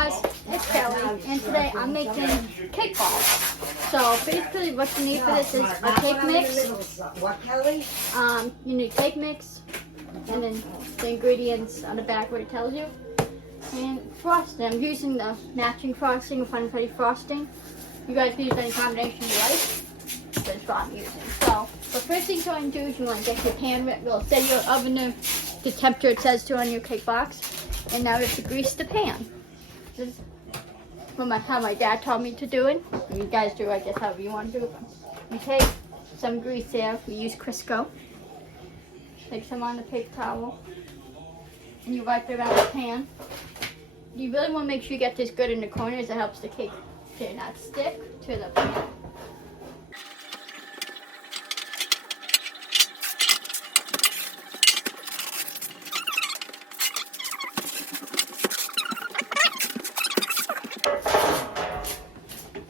guys, it's Kelly, and today I'm making cake balls. So basically what you need for this is a cake mix. What, Kelly? You need cake mix, and then the ingredients on the back where it tells you. And frosting, I'm using the matching frosting, Fun Freddy frosting. You guys can use any combination you like. That's what I'm using. So the first thing you want to do is you want to get your pan ready. Well, set your oven to the temperature it says to on your cake box. And now you have to grease the pan. This is how my dad taught me to do it. You guys do, I guess, however you want to do it. You take some grease there. We use Crisco. Take some on the paper towel. And you wipe it around the pan. You really want to make sure you get this good in the corners. It helps the cake to not stick to the pan.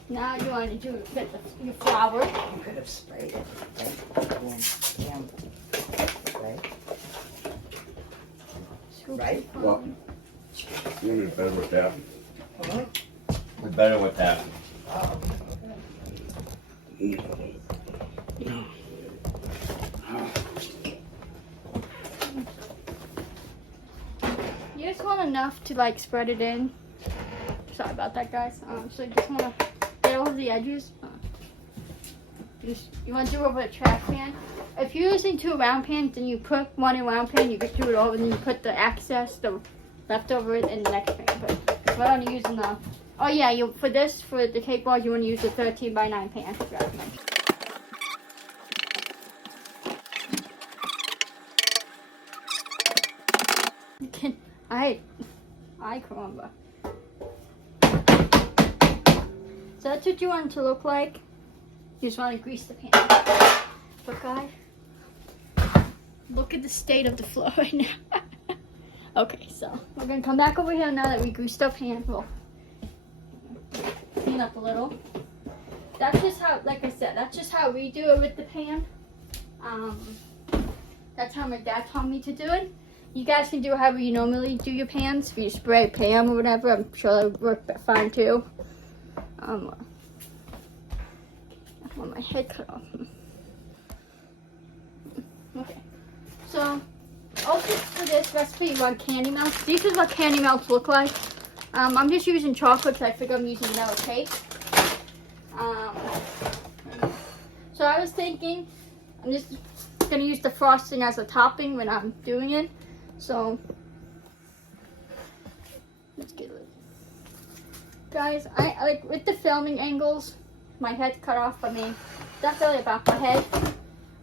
Now you want to do your flour. You could have sprayed it. Right? Well, we'll be better with that. Huh? We're better with that. Oh, You just want enough to like spread it in. Sorry about that, guys. So you just want to get over the edges. You want to do it over a trash pan. If you're using 2 round pans, then you put one in round pan, you just do it over, and then you put the excess, the leftover in the next pan. But we're only using the, oh yeah, for the cake balls, you want to use the 13x9 pan. I can remember. So that's what you want it to look like. You just want to grease the pan. But guys, look at the state of the floor right now. Okay, so we're gonna come back over here now that we greased our pan. We'll clean up a little. That's just how, like I said, that's just how we do it with the pan. That's how my dad taught me to do it. You guys can do however you normally do your pans. If you spray pan or whatever, I'm sure that would work fine too. I want my head cut off. Okay, so also for this recipe you want candy melts. This is what candy melts look like. I'm just using chocolate because I figure I'm using vanilla cake. So I was thinking I'm just gonna use the frosting as a topping when I'm doing it. So let's get it. Guys, I like with the filming angles, my head's cut off. I mean, that's really about my head.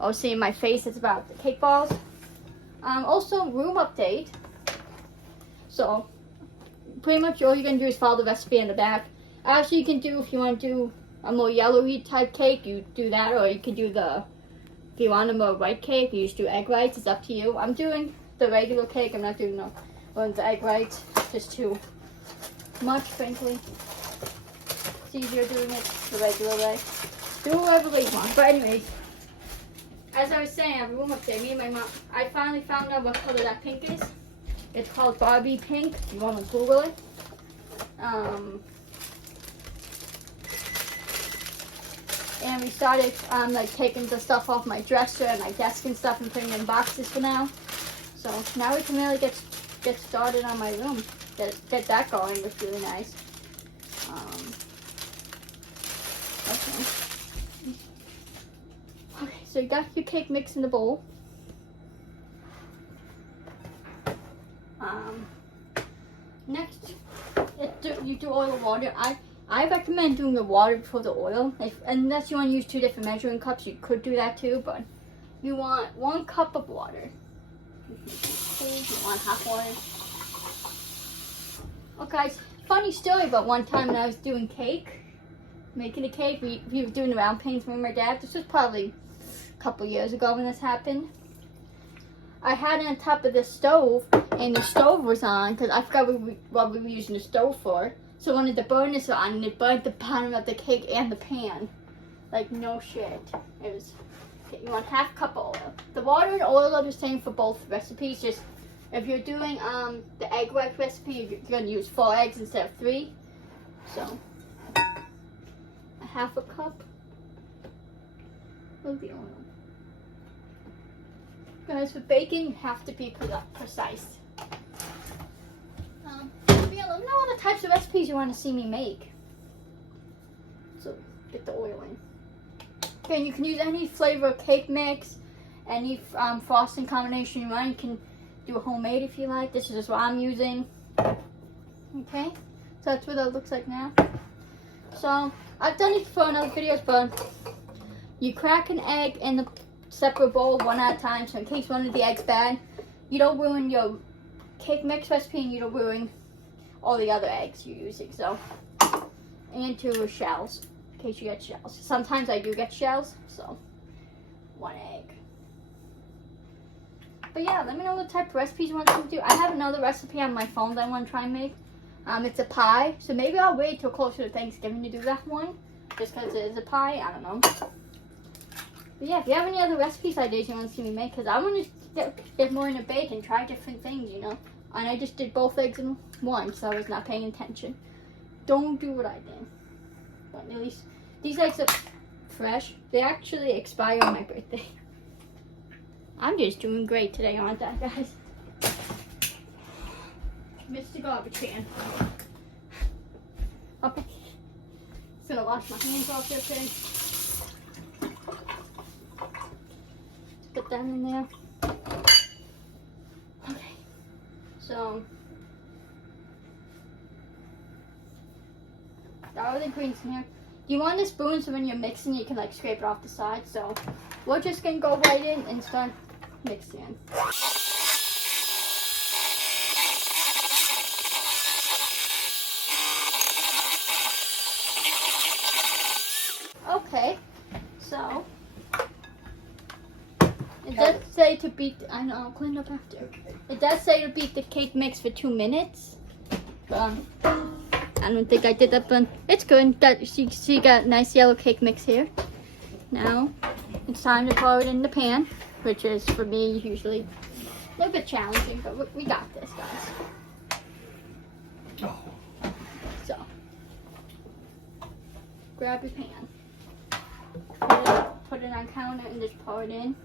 Oh, see, my face is about the cake balls. Also, room update. So, pretty much all you're gonna do is follow the recipe in the back. Actually, you can do, if you want to do a more yellowy type cake, you do that, or you can do if you want a more white cake, you just do egg whites. It's up to you. I'm doing the regular cake. I'm not doing the egg whites. Just too much, frankly. It's easier doing it the regular way. Do whatever you want. But anyways, as I was saying, I have a room update. Me and my mom, I finally found out what color that pink is. It's called Barbie pink. You want to Google it. And we started like taking the stuff off my dresser and my desk and stuff and putting it in boxes for now. So now we can really get started on my room. Get that going, which is really nice. Okay, so you got your cake mix in the bowl. Next, you do oil and water. I recommend doing the water before the oil. Unless you want to use 2 different measuring cups, you could do that too. But you want 1 cup of water. You want half water. Okay, funny story about one time when I was doing making a cake. We were doing the round pans with my dad. This was probably a couple years ago when this happened. I had it on top of the stove, and the stove was on because I forgot what we were using the stove for. So one of the burners were on, and it burned the bottom of the cake and the pan. Like, no shit. It was, okay, you want half cup of oil. The water and oil are the same for both recipes, just If you're doing the egg white recipe, you're gonna use 4 eggs instead of 3. So, a half a cup of the oil. Guys, for baking, you have to be precise. Yeah, let me know what the types of recipes you want to see me make. So, get the oil in. Okay, you can use any flavor cake mix, any frosting combination you want. You can do a homemade if you like. This is just what I'm using. Okay, so that's what that looks like now. So, I've done it for in other videos, but you crack an egg in the separate bowl one at a time, so in case one of the eggs bad, you don't ruin your cake mix recipe and you don't ruin all the other eggs you're using. So, and 2 shells, in case you get shells. Sometimes I do get shells, so 1 egg. But yeah, let me know what type of recipes you want to do. I have another recipe on my phone that I want to try and make. It's a pie, so maybe I'll wait till closer to Thanksgiving to do that one, just because it is a pie. I don't know. But yeah, if you have any other recipes ideas you want to see me make, because I want to get more into bake and try different things, you know. And I just did both eggs in one, so I was not paying attention. Don't do what I did. But at least these eggs are fresh. They actually expire on my birthday. I'm just doing great today, aren't I, guys? Mr. Garbage Can. Okay. Just gonna wash my hands off real quick. Put that in there. Okay. So, all the greens in here. You want a spoon so when you're mixing, you can like scrape it off the side. So, we're just gonna go right in and start mixing. Okay, so it does say to beat. I know, I'll clean up after. Okay. It does say to beat the cake mix for 2 minutes. But I don't think I did that, but it's good. She got nice yellow cake mix here. Now it's time to pour it in the pan, which is for me usually a little bit challenging, but we got this, guys. Oh. So grab your pan. Put it on counter and just pour it in.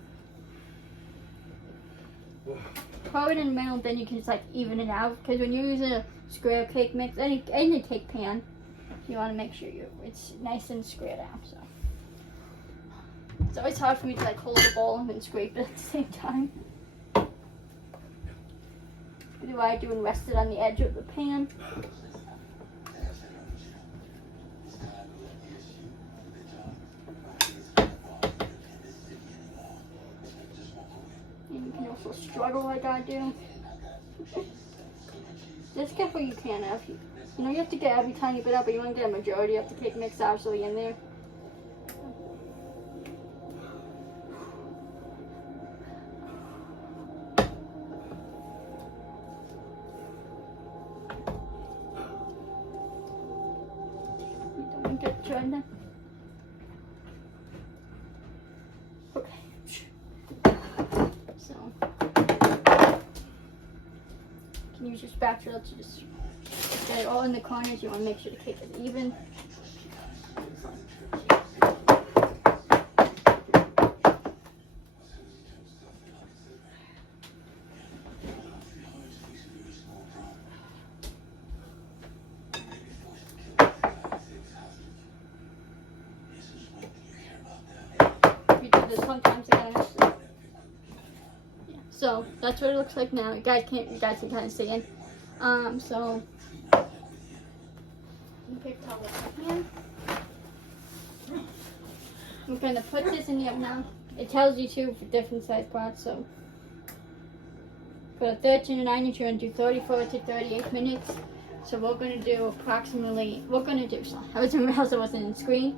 Pour it in the middle, then you can just like even it out. Because when you're using a square cake mix, any cake pan, you want to make sure it's nice and squared out. So it's always hard for me to like hold the bowl and then scrape it at the same time. What do I do and rest it on the edge of the pan? And you can also struggle like I do. Just get what you can out. You know, you have to get every tiny bit out, but you want to get a majority of the cake mix actually in there. You don't get joined in. Use your spatula to just get it all in the corners. You want to make sure the cake is even. You do this sometimes again. So that's what it looks like now. You guys can kind of see it. So pick top of my hand. I'm gonna put this in the oven now. It tells you to for different size pots. So for a 13 and 9 inch, you're gonna do 34 to 38 minutes. So we're gonna do approximately. I was in rehearsal, it wasn't in screen.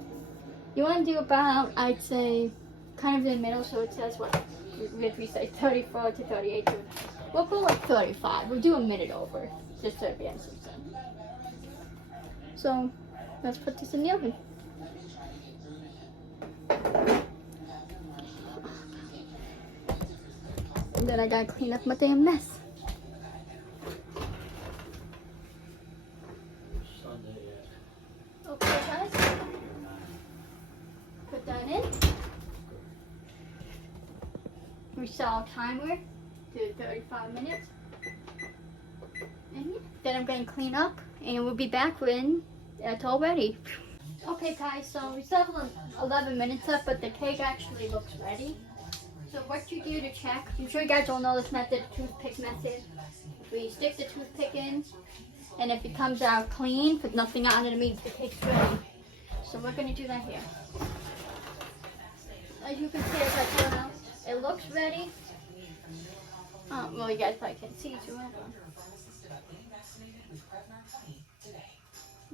You want to do about, I'd say, kind of in the middle. So it says what. If we say 34 to 38, we'll go like 35. We'll do a minute over, just to be on some sense. So, let's put this in the oven. And then I gotta clean up my damn mess. Okay, guys. Put that in. We set our timer to 35 minutes. And yeah, then I'm going to clean up and we'll be back when it's all ready. Okay guys, so we still have 11 minutes left, but the cake actually looks ready. So what you do to check, I'm sure you guys all know this method, toothpick method. We stick the toothpick in, and if it comes out clean with nothing on it, it means the cake's ready. So we're going to do that here. As you can see, as I pull it out, it looks ready. Well, you guys probably can't see too well.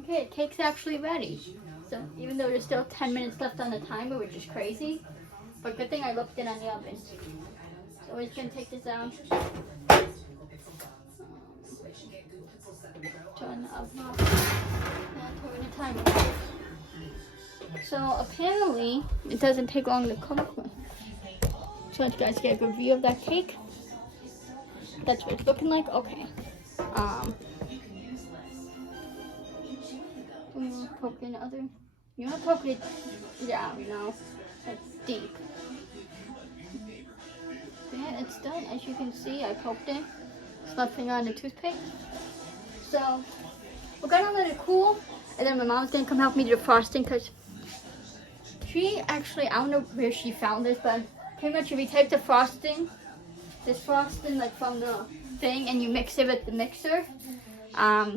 Okay, the cake's actually ready. So even though there's still 10 minutes left on the timer, which is crazy, but good thing I looked in on the oven. So we're just gonna take this out. Turn the oven off. And turn the timer off. So apparently, it doesn't take long to cook. So you guys get a good view of that cake. That's what it's looking like. Okay. Poke in the other. You want to poke it down, you know. It's deep. Yeah, it's done. As you can see, I poked it. There's nothing on the toothpick. So we're gonna let it cool, and then my mom's gonna come help me do the frosting because she actually, I don't know where she found this, but pretty much if you take the frosting, this frosting like from the thing, and you mix it with the mixer,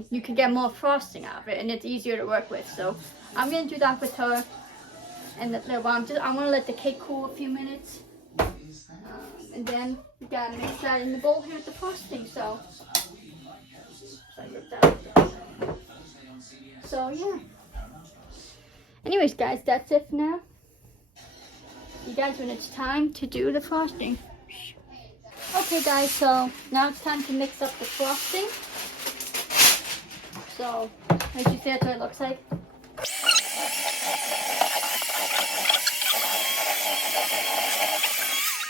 you can get more frosting out of it, and it's easier to work with. So I'm gonna do that with her, and I want to let the cake cool a few minutes, and then we gotta mix that in the bowl here with the frosting. So I get that. So yeah. Anyways, guys, that's it for now. You guys, when it's time to do the frosting. Okay, guys, so now it's time to mix up the frosting. So, as you see, that's what it looks like.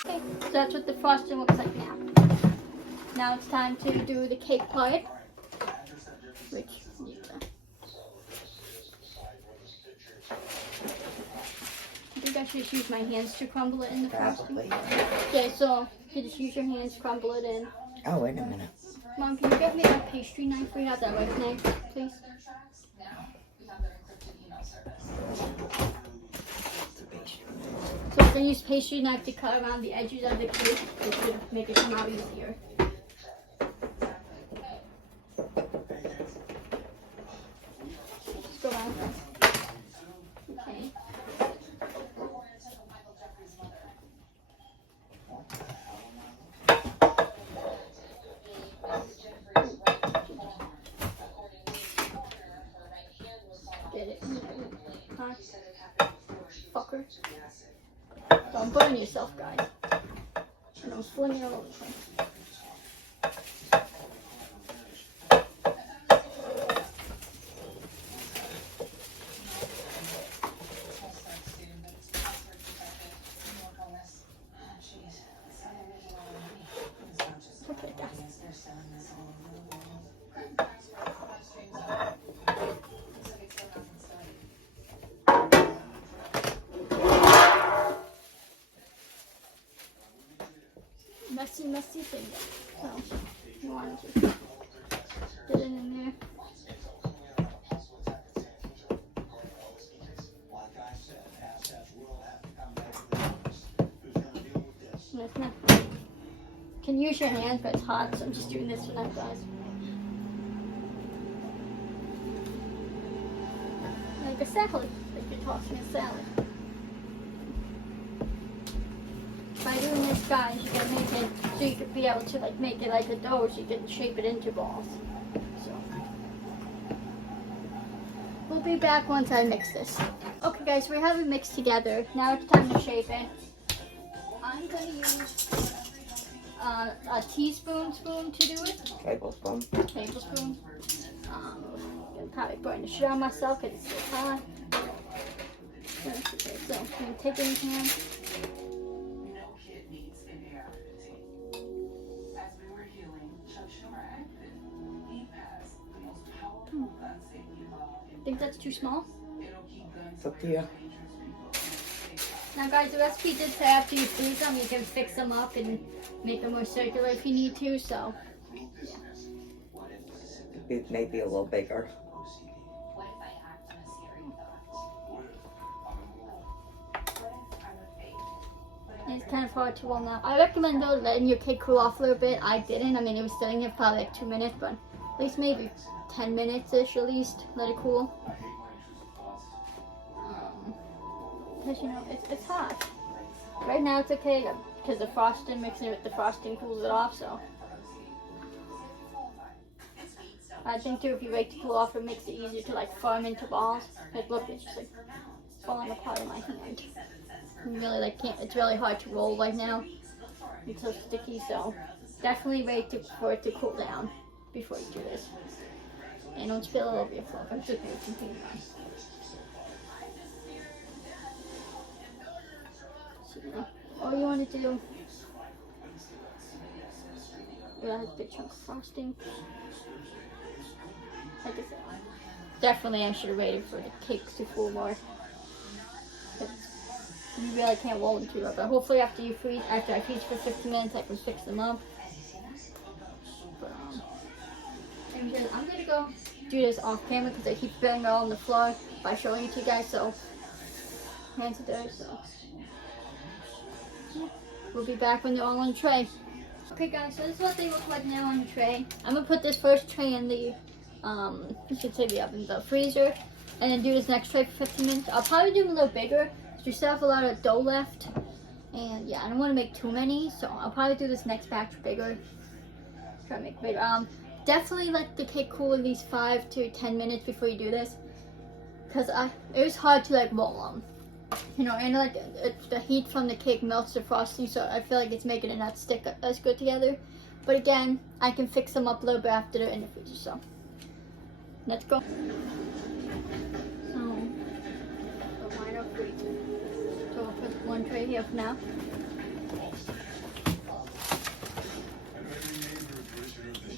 Okay, so that's what the frosting looks like now. Now it's time to do the cake part, which I think I should just use my hands to crumble it in the frosting. Okay, so you just use your hands, crumble it in. Oh, wait a minute. Mom, can you get me a pastry knife? We have that right knife, please. So we're going to use pastry knife to cut around the edges of the cake, which should make it come out easier. Just go around this. Okay. Get it. Hi. Fucker. Don't burn yourself, guys. And don't fling it all over the place. Okay, guys. Messy thing. So you want to just get it in there. No, it's not. You can use your hands, but it's hot, so I'm just doing this for now, guys. Like a salad, like you're tossing a salad. By doing this, guys, you can make it so you could be able to like make it like a dough, so you can shape it into balls. So we'll be back once I mix this. Okay, guys, we have it mixed together. Now it's time to shape it. I'm gonna use a teaspoon to do it. Tablespoon. Tablespoon. Gonna probably burn the shit on myself because it's so hot. Okay, so I'm gonna take it in hand. Think that's too small? It's up to you. Now guys, the recipe did say after you freeze them, you can fix them up and make them more circular if you need to, so. It may be a little bigger. It's kind of hard to roll now. I recommend though letting your cake cool off a little bit. I didn't. I mean, it was sitting here probably like 2 minutes, but at least maybe 10 minutes-ish at least. Let it cool. Because you know, it's hot. Right now it's okay because the frosting, mixing it with the frosting cools it off, so. I think too, if you wait to cool off, it makes it easier to like form into balls. Like look, it's just like falling apart in my hand. You really like can't, it's really hard to roll right now. It's so sticky, so definitely wait for it to cool down before you do this. And don't spill it over your floor. I'm just making all you want to do, yeah, has a big chunk of frosting. Like I said, definitely I should have waited for the cakes to cool more. You really can't roll them too well, but hopefully after I freeze for 15 minutes, I can fix them up. But, anyways, I'm gonna go do this off camera because I keep spilling it all on the floor by showing it to you guys, so hands are dirty, so. We'll be back when they're all on the tray. Okay guys, so this is what they look like now on the tray. I'm gonna put this first tray in the, you should say the oven, the freezer, and then do this next tray for 15 minutes. I'll probably do them a little bigger, because we still have a lot of dough left. And yeah, I don't want to make too many, so I'll probably do this next batch bigger. Try to make bigger. Definitely let the cake cool at least 5 to 10 minutes before you do this, because it was hard to like roll them. You know, and like the heat from the cake melts the frosting, so I feel like it's making it not stick as good together. But again, I can fix them up a little bit after they're in the freezer, so let's go. So, line up freezer. So we'll put one tray here for now.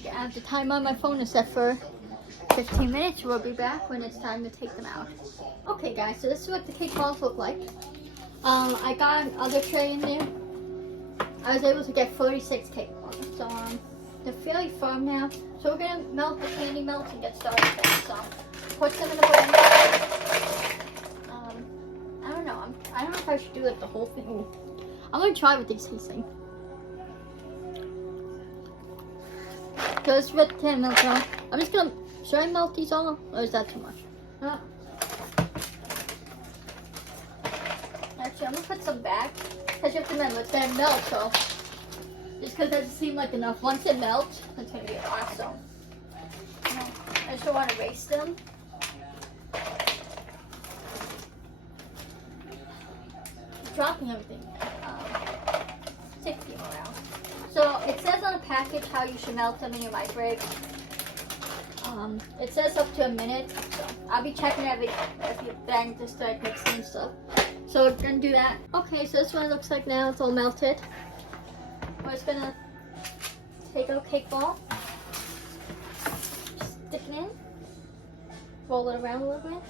I have the timer on my phone is set for 15 minutes. We'll be back when it's time to take them out. Okay guys, so this is what the cake balls look like. I got another tray in there. I was able to get 46 cake balls. So they're fairly firm now. So we're gonna melt the candy melts and get started then. So put them in the bowl. I don't know. I don't know if I should do like the whole thing. Ooh. I'm gonna try with these tasting. Because with 10 melt on, I'm just gonna. Should I melt these all, or is that too much? Actually, I'm gonna put some back, because you have to remember, it's gonna melt, so just because it doesn't seem like enough. Once it melts, it's gonna be a lot, so I just don't want to waste them. Dropping everything. 60 more out. So it says on the package how you should melt them in your microwave. It says up to a minute, so I'll be checking every bang to start mixing and stuff. So we're gonna do that. Okay, so this one looks like now it's all melted. We're just gonna take a cake ball, stick it in, roll it around a little bit.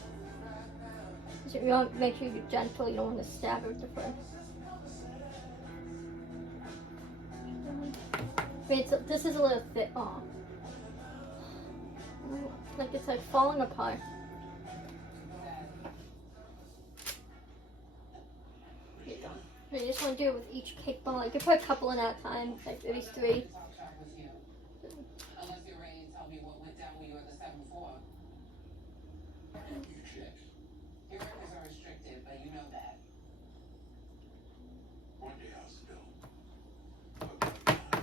So you want to make sure you're gentle, you don't want to stab it with the foot. Wait, so this is a little thick. Oh. Like it's like falling apart. Here you go. So you just want to do it with each cake ball. You can put a couple in at a time, like at least 3.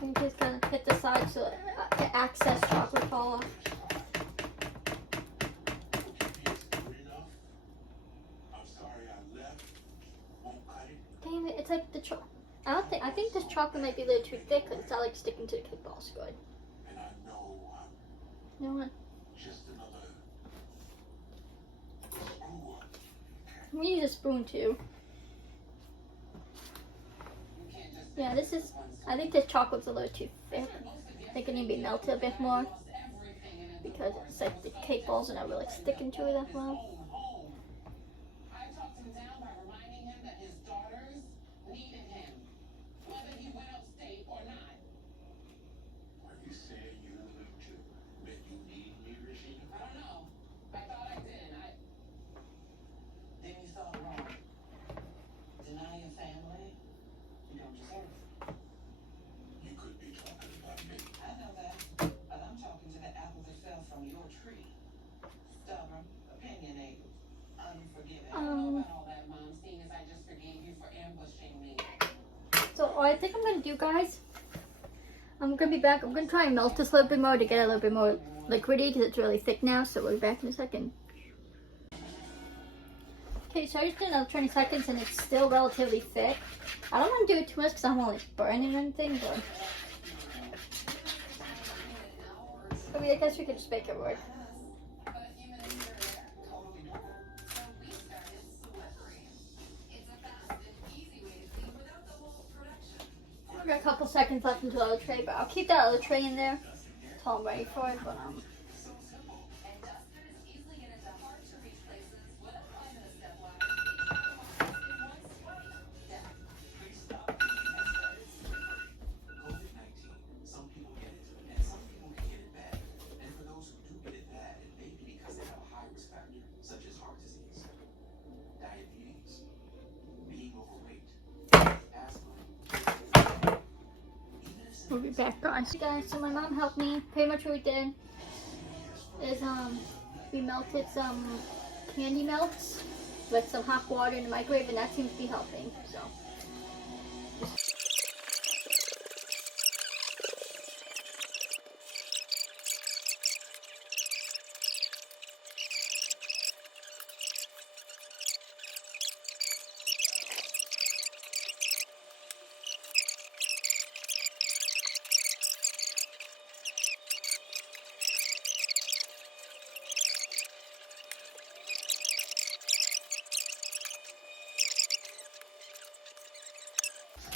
And just kind of hit the side so the excess chocolate fall off. Damn it, it's like the chocolate. I think this chocolate might be a little too thick because it's not like sticking to the cake balls good. And I know You know what? just another screw up. We need a spoon too. Yeah, this is. I think this chocolate's a little too thick. I think it needs to be melted a bit more because because it's like the cake balls are not really sticking to it that well. I talked him down by reminding him that his daughters needed him, whether he went upstate or not. Are you saying you live to that you need me, Regina? I don't know. I thought I did. Then you thought wrong. Deny your family? You don't deserve it. You could be talking about me. I know that, but I'm talking to the apple that fell from your tree. Stubborn, opinionated, unforgiving. I don't know about all that, Mom, seeing as I just forgave you for ambushing me. So what I think I'm gonna do, guys, I'm gonna be back. I'm gonna try and melt this a little bit more to get it a little bit more liquidy because it's really thick now. So we'll be back in a second. Okay, so I just did another 20 seconds and it's still relatively thick. I don't want to do it too much because I don't want to burn or anything, but I mean, I guess we could just make it work. I've got a couple seconds left until the other tray, but I'll keep that other tray in there until I'm ready for it. But Some people get it, and some people can get it bad. And for those who do get it bad, it may be because they have a high risk factor, such as heart disease, diabetes, being overweight, asthma. we'll be back, guys. Hey guys, so my mom helped me. Pretty much what we did is we melted some candy melts with some hot water in the microwave, and that seems to be helping. So.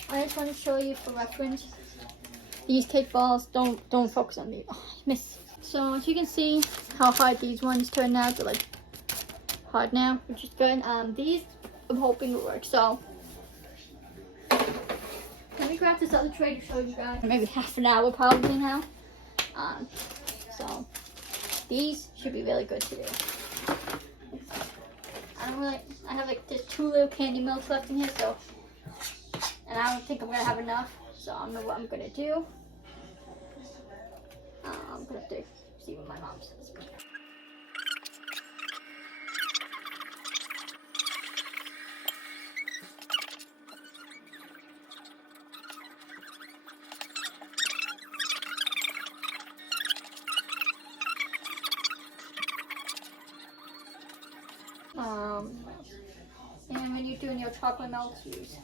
I just want to show you for reference. These cake balls, don't focus on me. Oh, I missed. So as you can see how hard these ones turn out. They're like hard now, which is good. These I'm hoping will work. So let me grab this other tray to show you guys. Maybe half an hour probably now. So these should be really good to do. I have like just 2 little candy melts left in here, so. And I don't think I'm gonna have enough, so I don't know what I'm gonna do. I'm gonna have to see what my mom says. And when you're doing your chocolate melts, use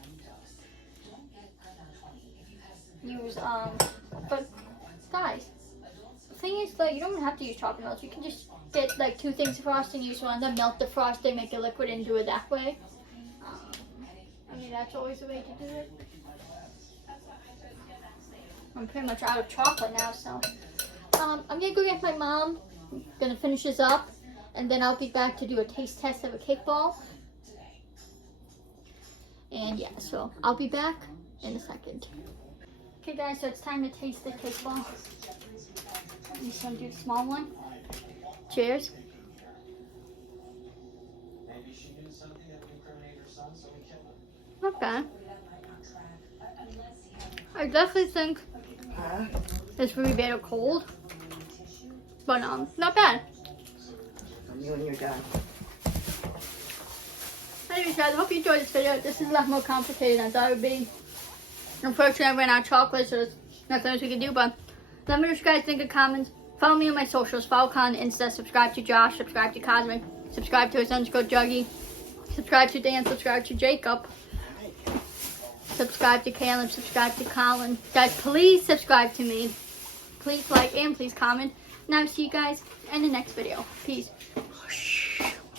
but guys, the thing is that you don't have to use chocolate melts. You can just get like 2 things of frosting, use one, then melt the frosting, make it liquid, and do it that way. I mean, that's always the way to do it. I'm pretty much out of chocolate now, so I'm gonna go get my mom. I'm gonna finish this up, and then I'll be back to do a taste test of a cake ball. And yeah, so I'll be back in a second. Okay guys, so it's time to taste the cake ball. I'm just gonna do the small one. Cheers. Okay. I definitely think it's really bitter cold. But not bad. From you when you're done. Anyways guys, I hope you enjoyed this video. This is a lot more complicated than I thought it would be. Unfortunately, I ran out of chocolate, so there's nothing else we can do, but let me know what you guys think in the comments. Follow me on my socials. Follow Colin, Insta, subscribe to Josh, subscribe to Cosmic, subscribe to his _ Juggy, subscribe to Dan, subscribe to Jacob, subscribe to Caleb, subscribe to Colin. Guys, please subscribe to me. Please like and please comment. And I'll see you guys in the next video. Peace.